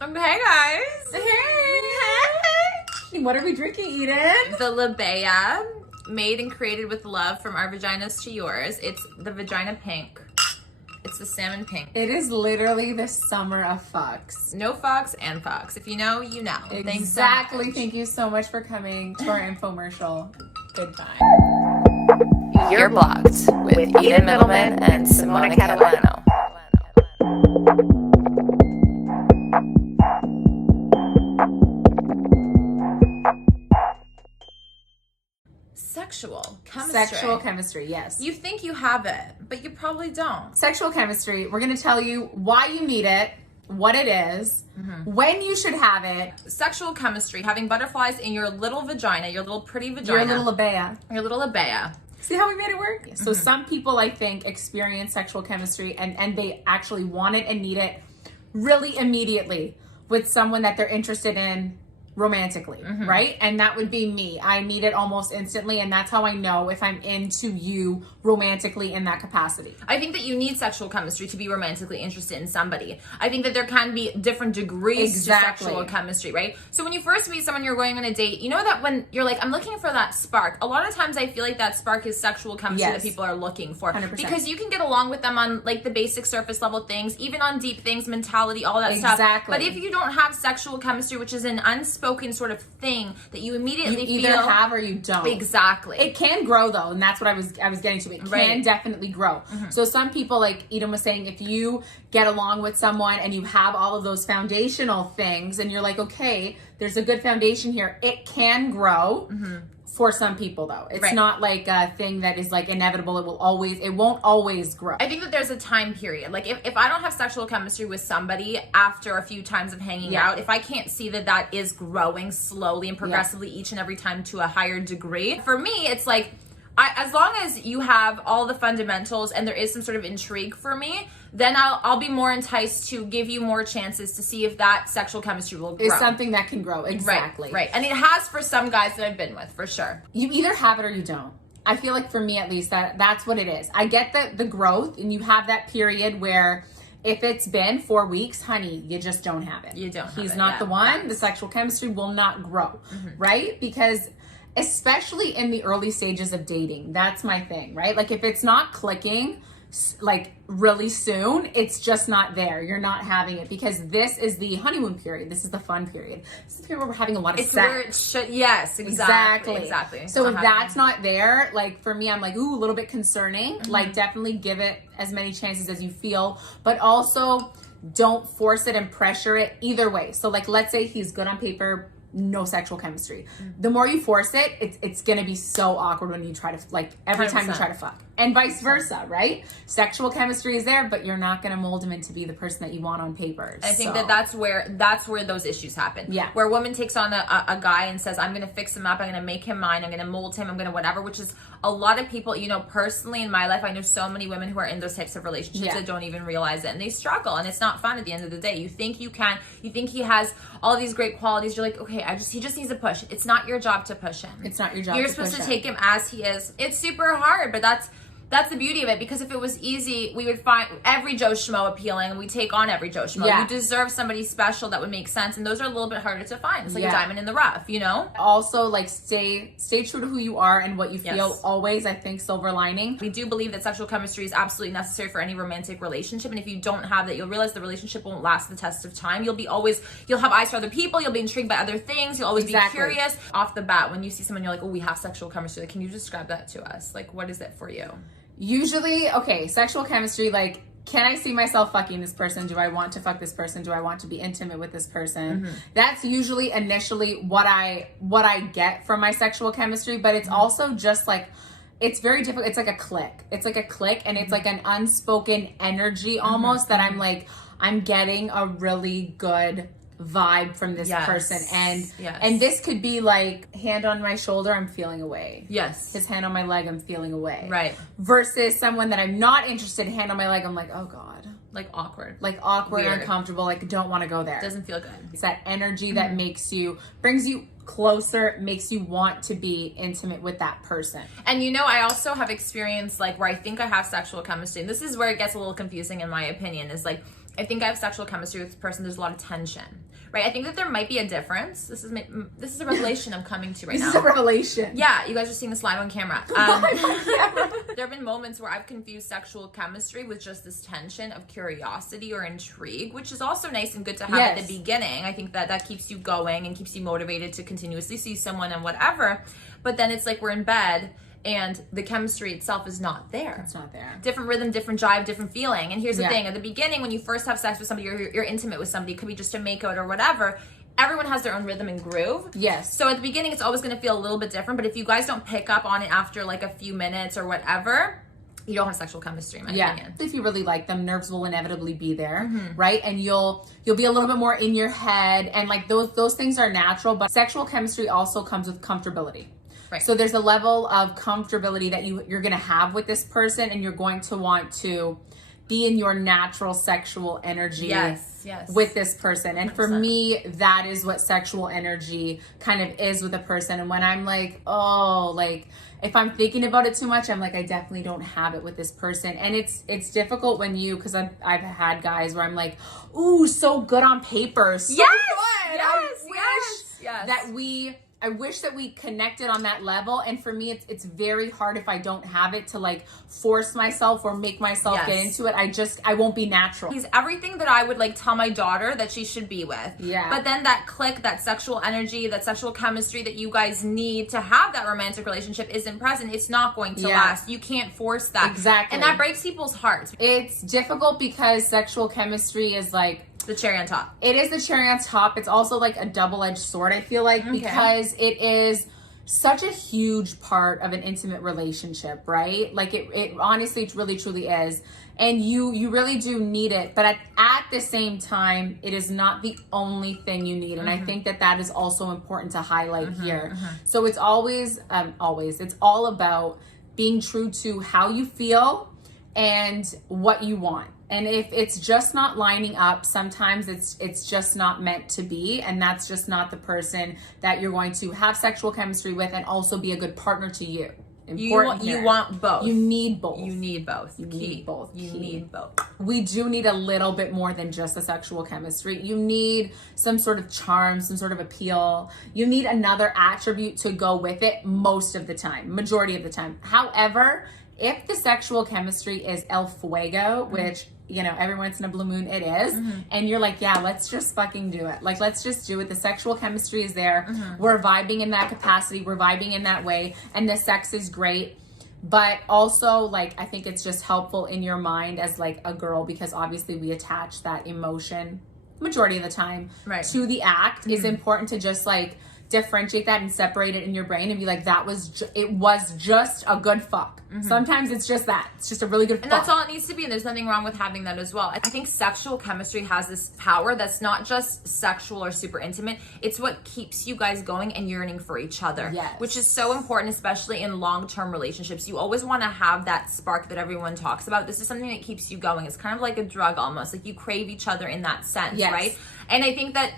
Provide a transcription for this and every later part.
Hey guys. Hey. What are we drinking, Eden? The La Bea, made and created with love from our vaginas to yours. It's the vagina pink. It's the salmon pink. It is literally the summer of fucks. No fucks and fucks. If you know, you know. Exactly. Thank you so much for coming to our infomercial. Good time. You're Blocked with Eden Middleman and Simona Catalano. Sexual chemistry. Sexual chemistry, yes. You think you have it, but you probably don't. Sexual chemistry, we're going to tell you why you need it, what it is, when you should have it. Sexual chemistry, having butterflies in your little vagina, your little pretty vagina. Your little labea. Your little labea. See how we made it work? So some people, I think, experience sexual chemistry and they actually want it and need it really immediately with someone that they're interested in romantically, right? And that would be me. I need it almost instantly, and that's how I know if I'm into you romantically in that capacity. I think that you need sexual chemistry to be romantically interested in somebody. I think that there can be different degrees to sexual chemistry, right? So when you first meet someone, you're going on a date, you know that when you're like, I'm looking for that spark, a lot of times I feel like that spark is sexual chemistry that people are looking for. 100%. Because you can get along with them on like the basic surface level things, even on deep things, mentality, all that stuff. But if you don't have sexual chemistry, which is an unspoken sort of thing that you immediately you either have or you don't. Exactly. It can grow though, and that's what I was getting to. It can definitely grow. So some people, like Eden was saying, if you get along with someone and you have all of those foundational things and you're like, okay, there's a good foundation here, it can grow. For some people though, it's not like a thing that is like inevitable. It won't always grow. I think that there's a time period. Like if I don't have sexual chemistry with somebody after a few times of hanging out, if I can't see that is growing slowly and progressively each and every time to a higher degree, for me, it's like, as long as you have all the fundamentals and there is some sort of intrigue for me, then I'll be more enticed to give you more chances to see if that sexual chemistry will grow. Is something that can grow. Exactly. Right. And it has for some guys that I've been with, for sure. You either have it or you don't. I feel like for me at least, that's what it is. I get the growth, and you have that period where if it's been 4 weeks, honey, you just don't have it. You don't have He's it, not the one. The sexual chemistry will not grow, right? Because especially in the early stages of dating, that's my thing, right? Like if it's not clicking like really soon, it's just not there. You're not having it because this is the honeymoon period. This is the fun period. This is the period where we're having a lot of sex. Yes, exactly. So if that's not there, like for me, I'm like, ooh, a little bit concerning. Like definitely give it as many chances as you feel, but also don't force it and pressure it either way. So like, let's say he's good on paper, no sexual chemistry. The more you force it, it's gonna be so awkward when you try to, like, every 100%. Time you try to fuck. And vice versa, right? Sexual chemistry is there, but you're not gonna mold him into be the person that you want on paper. I think that's where those issues happen. Yeah. Where a woman takes on a guy and says, I'm gonna fix him up, I'm gonna make him mine, I'm gonna mold him, I'm gonna whatever, which is a lot of people, you know, personally in my life, I know so many women who are in those types of relationships that don't even realize it, and they struggle, and it's not fun at the end of the day. You think you can, you think he has all these great qualities, you're like, okay, he just needs a push. It's not your job to push him. It's not your job. You're supposed to take him as he is. It's super hard, but that's the beauty of it, because if it was easy, we would find every Joe Schmo appealing, and we take on every Joe Schmo. You deserve somebody special that would make sense, and those are a little bit harder to find. It's like a diamond in the rough, you know? Also, like, stay true to who you are and what you feel always. I think silver lining. We do believe that sexual chemistry is absolutely necessary for any romantic relationship, and if you don't have that, you'll realize the relationship won't last the test of time. You'll have eyes for other people, you'll be intrigued by other things, you'll always be curious. Off the bat, when you see someone, you're like, oh, we have sexual chemistry. Like, can you describe that to us? Like, what is it for you? Usually, okay, sexual chemistry, like, can I see myself fucking this person? Do I want to fuck this person? Do I want to be intimate with this person? That's usually initially what I get from my sexual chemistry, but it's also just like, it's very difficult. It's like a click. It's like a click, and it's like an unspoken energy almost that I'm like, I'm getting a really good vibe from this person, and this could be like hand on my shoulder, I'm feeling away. His hand on my leg, I'm feeling away. Right. Versus someone that I'm not interested in, hand on my leg, I'm like, oh god, like awkward, weird. Uncomfortable, like don't want to go there. Doesn't feel good. It's that energy that brings you closer, makes you want to be intimate with that person. And you know, I also have experienced like where I think I have sexual chemistry, and this is where it gets a little confusing in my opinion, is like I think I have sexual chemistry with this person, there's a lot of tension. right? I think that there might be a difference. This is a revelation I'm coming to right now. This is a revelation. Yeah, you guys are seeing this live on camera. There have been moments where I've confused sexual chemistry with just this tension of curiosity or intrigue, which is also nice and good to have at the beginning. I think that keeps you going and keeps you motivated to continuously see someone and whatever. But then it's like we're in bed and the chemistry itself is not there. It's not there. Different rhythm, different jive, different feeling. And here's the thing. At the beginning, when you first have sex with somebody, you're intimate with somebody, it could be just a makeout or whatever, everyone has their own rhythm and groove. Yes. So at the beginning, it's always going to feel a little bit different. But if you guys don't pick up on it after like a few minutes or whatever, you don't have sexual chemistry, in my opinion. If you really like them, nerves will inevitably be there, right? And you'll be a little bit more in your head, and like those things are natural. But sexual chemistry also comes with comfortability. Right. So there's a level of comfortability that you're going to have with this person, and you're going to want to be in your natural sexual energy with this person. And for 100%. me, that is what sexual energy kind of is with a person. And when I'm like, oh, like if I'm thinking about it too much, I'm like, I definitely don't have it with this person. And it's difficult when because I've had guys where I'm like, ooh, so good on paper. So good. I wish that we connected on that level. And for me, it's very hard if I don't have it to like force myself or make myself get into it. I won't be natural. He's everything that I would like tell my daughter that she should be with. Yeah. But then that click, that sexual energy, that sexual chemistry that you guys need to have that romantic relationship isn't present. It's not going to last. You can't force that. Exactly. And that breaks people's hearts. It's difficult because sexual chemistry is like, The cherry on top. it is the cherry on top. It's also like a double-edged sword, I feel like, because it is such a huge part of an intimate relationship, right? Like it honestly, it really truly is. And you really do need it. But at the same time, it is not the only thing you need. And I think that is also important to highlight here. So it's always, it's all about being true to how you feel and what you want. And if it's just not lining up, sometimes it's just not meant to be. And that's just not the person that you're going to have sexual chemistry with and also be a good partner to you. You want both. You need both. You need both. You need both. You need both. We do need a little bit more than just the sexual chemistry. You need some sort of charm, some sort of appeal. You need another attribute to go with it most of the time, majority of the time. However, if the sexual chemistry is el fuego, which, you know, every once in a blue moon it is, and you're like, yeah, let's just fucking do it. Like, let's just do it. The sexual chemistry is there. We're vibing in that capacity. We're vibing in that way. And the sex is great. But also, like, I think it's just helpful in your mind as, like, a girl, because obviously we attach that emotion, majority of the time, to the act. It's important to just, like, differentiate that and separate it in your brain and be like, it was just a good fuck. Sometimes it's just that. It's just a really good fuck. And that's all it needs to be, and there's nothing wrong with having that as well. I think sexual chemistry has this power that's not just sexual or super intimate. It's what keeps you guys going and yearning for each other. Yes. Which is so important, especially in long-term relationships. You always want to have that spark that everyone talks about. This is something that keeps you going. It's kind of like a drug almost. Like you crave each other in that sense, right? And I think that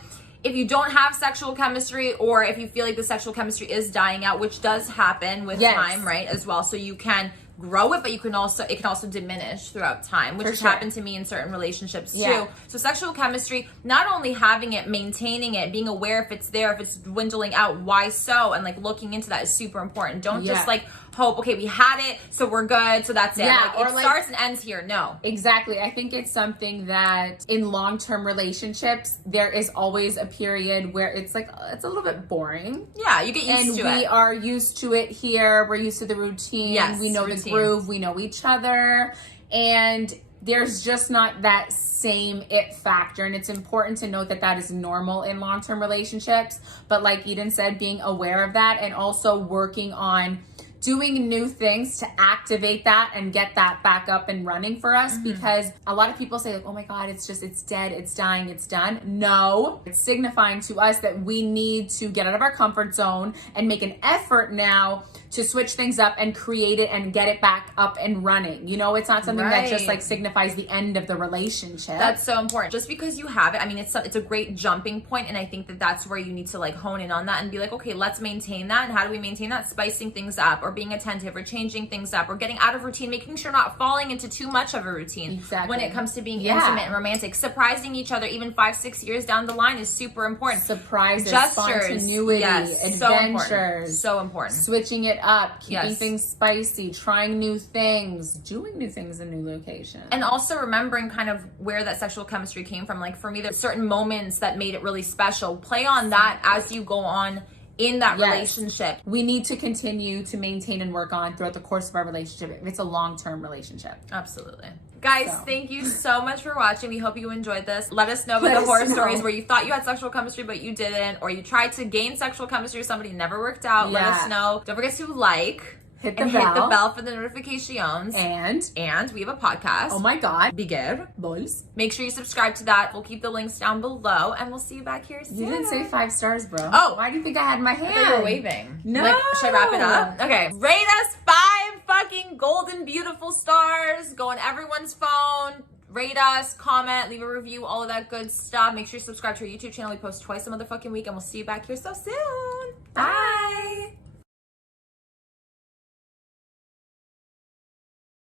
if you don't have sexual chemistry, or if you feel like the sexual chemistry is dying out, which does happen with time, right, as well. So you can grow it, but it can also diminish throughout time, which has happened to me in certain relationships too. So sexual chemistry, not only having it, maintaining it, being aware if it's there, if it's dwindling out, why so, and like looking into that is super important. Don't just like hope, okay, we had it, so we're good, so that's it. Like, or it starts and ends here. No. Exactly. I think it's something that in long-term relationships, there is always a period where it's like, it's a little bit boring. Yeah, you get used to it. And we are used to it here. We're used to the routine. Yes, we know the groove. We know each other. And there's just not that same it factor. And it's important to note that that is normal in long-term relationships. But like Eden said, being aware of that and also working on doing new things to activate that and get that back up and running for us, because a lot of people say like, oh my God, it's dead, it's dying, it's done. No, it's signifying to us that we need to get out of our comfort zone and make an effort now to switch things up and create it and get it back up and running. You know, it's not something that just like signifies the end of the relationship. That's so important. Just because you have it, I mean, it's a great jumping point, and I think that that's where you need to like hone in on that and be like, okay, let's maintain that. And how do we maintain that? Spicing things up, or or being attentive or changing things up or getting out of routine, making sure not falling into too much of a routine. Exactly. When it comes to being intimate and romantic. Surprising each other even 5-6 years down the line is super important. Surprises, gestures, spontaneity, adventures. So important. Switching it up, keeping Yes. things spicy, trying new things, doing new things in new locations. And also remembering kind of where that sexual chemistry came from. Like for me, there's certain moments that made it really special. Play on that as you go on in that relationship. We need to continue to maintain and work on throughout the course of our relationship if it's a long-term relationship. Absolutely. Guys, thank you so much for watching. We hope you enjoyed this. Let us know about the horror stories where you thought you had sexual chemistry but you didn't, or you tried to gain sexual chemistry with somebody, never worked out. Let us know. Don't forget to hit the bell for the notifications. And we have a podcast. Oh my God. Bigger. Boys. Make sure you subscribe to that. We'll keep the links down below, and we'll see you back here soon. You didn't say 5 stars, bro. Oh. Why do you think I had my hand? I thought you were waving. No. Like, should I wrap it up? Okay. Rate us 5 fucking golden beautiful stars. Go on everyone's phone. Rate us, comment, leave a review, all of that good stuff. Make sure you subscribe to our YouTube channel. We post twice a motherfucking week, and we'll see you back here so soon. Bye.